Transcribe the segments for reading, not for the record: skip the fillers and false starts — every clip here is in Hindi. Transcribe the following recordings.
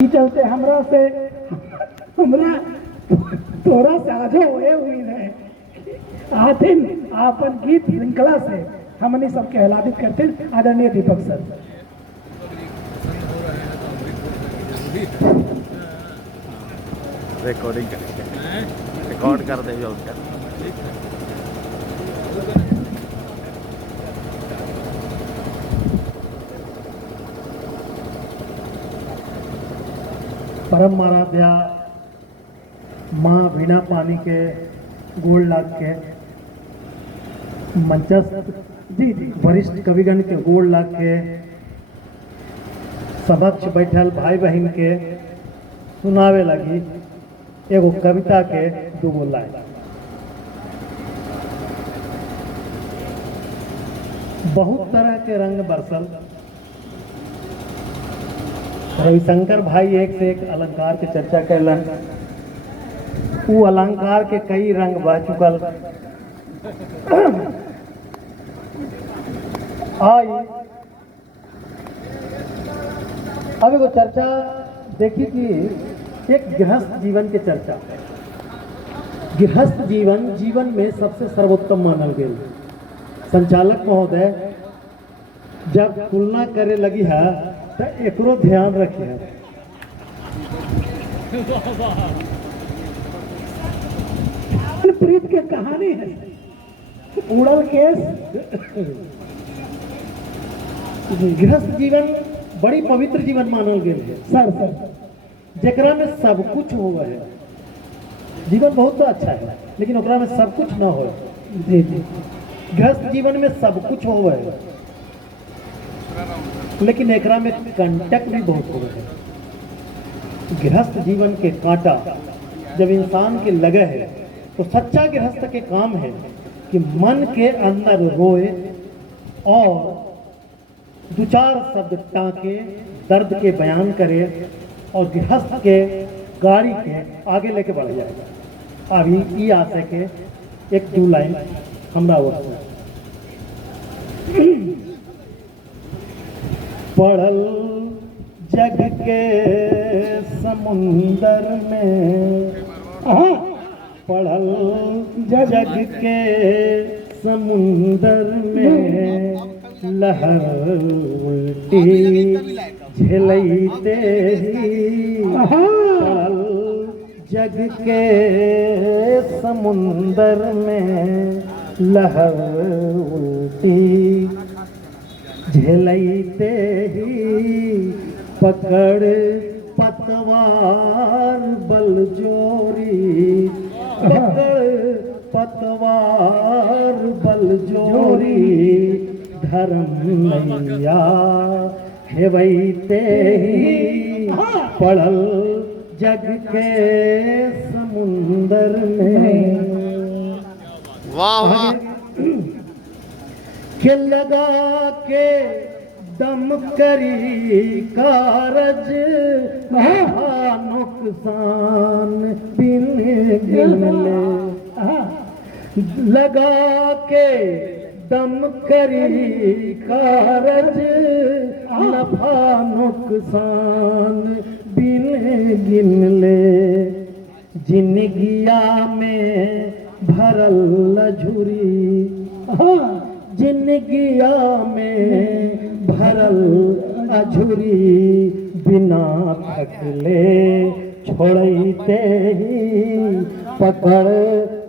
चलते हमरा से हमरा तोरा से आजो हुए उम्मीद है आथिन आपन गीत श्रृंखला से हमने सबके आह्लादित करते आदरणीय दीपक सर। रिकॉर्डिंग करेंगे, रिकॉर्ड कर देंगे उसका। परम आराध्या माँ वीणा पानी के गोड़ लाग के मंचस्थ जी वरिष्ठ कविगण के गोड़ लाग के समक्ष बैठल भाई बहन के सुनावे लगी एगो कविता के दूगो लाइन। बहुत तरह के रंग बरसल, रविशंकर भाई एक से एक अलंकार के चर्चा कैलन। वो अलंकार के कई रंग बह चुकल। आई अब एगो चर्चा देखी कि एक गृहस्थ जीवन के चर्चा। गृहस्थ जीवन में सबसे सर्वोत्तम मानल गया। संचालक महोदय जब तुलना करे लगी है तो एकरो ध्यान रखिए। प्रीत के कहानी है उड़ल केस। गृहस्थ जीवन बड़ी पवित्र जीवन मानल गया है सर जेकरा में सब कुछ हुआ है। जीवन बहुत तो अच्छा है लेकिन ओकरा में सब कुछ ना हो। जी जी गृहस्थ जीवन में सब कुछ हुआ है लेकिन एकरा में कंटक भी बहुत हुआ है। गृहस्थ जीवन के कांटा जब इंसान के लगे है तो सच्चा गृहस्थ के काम है कि मन के अंदर रोए और दो चार शब्द टाँके दर्द के बयान करे और गृहस्थ के गाड़ी के आगे लेके बढ़ जाएगा। अभी ये आ सके एक दो लाइन हमरा वो पढ़ल जग के समुंदर में, पढ़ल जग के समुंदर में लहर उल्टी झेलते ही। पढ़ल जग के समुंदर में लहर उल्टी झेलते ही। पकड़ पतवार बल जोरी, पकड़ पतवार बल जोरी। धर्म नैया खेवैते ही। पढ़ल जग के समुंदर में। वाह वाह। के लगा के दम करी कारज नुकसान बिन गिन ले। लगा के दम करी कारज नफा नुकसान बिन गिन ले। जिंदगिया में भरल झुरी, जिंदगिया में भरल अझुरी। बिना थकले छोड़ते ही। पकड़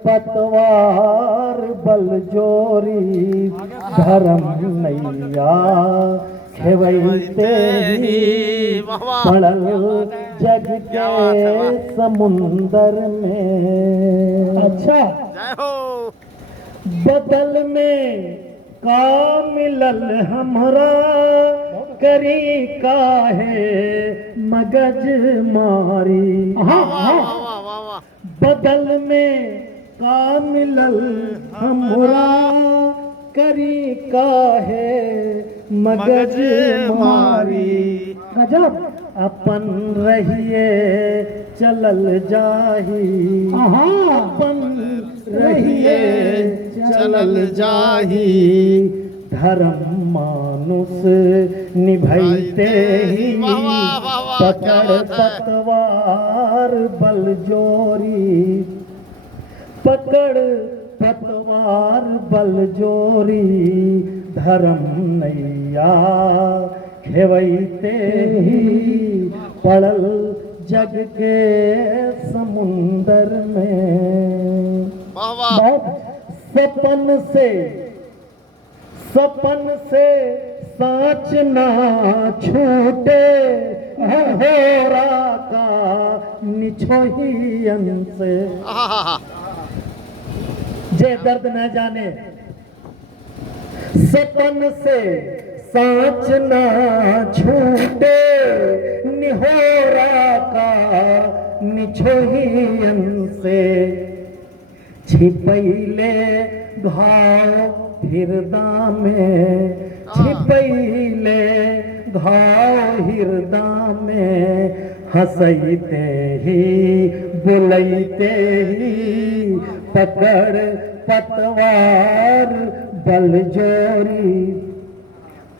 पतवार बल जोरी। धर्म नैया खेवैते ही। पढ़ल जग के समुंदर में। अच्छा बदल में का मिलल हमरा करी काहे मगज मारी। बदल में का मिलल हमरा करी काहे मगज मारी। गजब अपन रहिए चलल जाही। अपन रहिए चलल जाही। धर्म मानुष निभैते ही वाह, वाह, वाह, वाह, क्या पकड़ बात है। पतवार बल जोरी, पकड़ पतवार बल जोरी, धर्म नैया खेवैते ही पड़ल जग के समुंदर में। वाह वाह सपन से साँच ना छूटे, होरा का निछोहियन से। आहा, जे दर्द न जाने, सपन से साँच ना छूटे, निहोरा का निछोहियन से। छिपैले घाव हृदय में, छिपैले घाव हृदय में, हंसैते ही बुलैते ही पकड़ पतवार बल जोरी,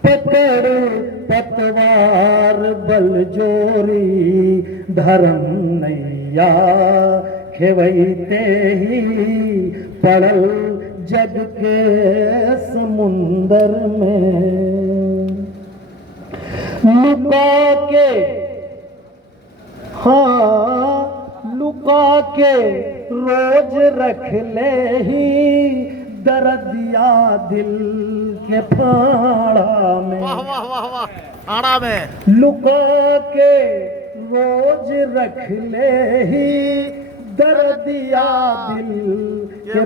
पकड़ पतवार बल जोरी, धर्म नैया खेवैते ही पड़ल जग के समुंदर में। लुका के, हाँ लुका के रोज रख ले ही दर्दिया दिल के फाड़ा में। वाह वाह वाह वाह, आड़ा में लुका के रोज रख ले ही दर्दिया दिल के